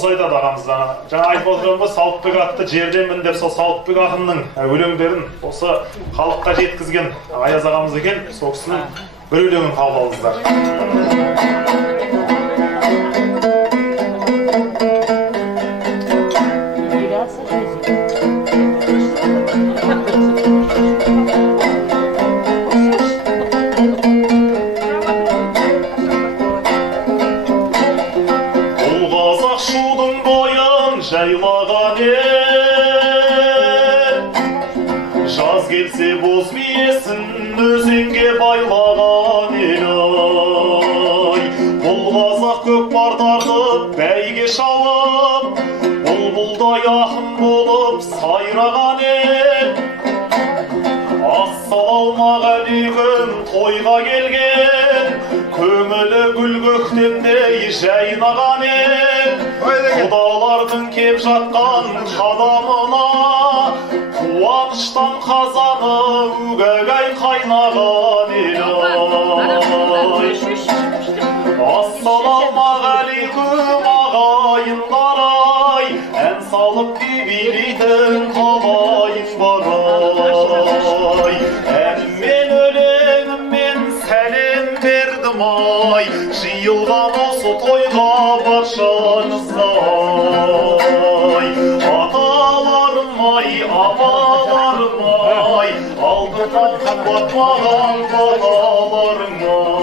дұрыс айтады ағамыз. Жаңа айтып отырғанбыз, Сауытбек атты жерденмін деп, сол Сауытбек ақынның өлеңдерін осы халыққа жеткізген Аяз ағамыз екен. Сол кісінің бір өлеңін қабыл алыңыздар. Жайлаған ел, жаз келсе боз биесін өзенге байлаған ел-ай. Бұл қазақ көкпар тартып бәйге шалып, бұлбұлдай ақын болып сайраған ел. Ассалаумағалейкум тойға келген, көңілі гүл көктемдей жайнаған ел. Құдалардың кеп жатқан қадамына, қуаныштан қазаны үгәй қайнаған ел-ай. Ассалаумағалейкум ағайындар-ай, ән салып билейтін талайым бар-ай. Әніммен өлеңіммен сәлем бердім-ай, жиылған осы тойға баршаңыздай. Аталарым-ай, апаларым-ай, алдынан қымбат маған баталарым-ай.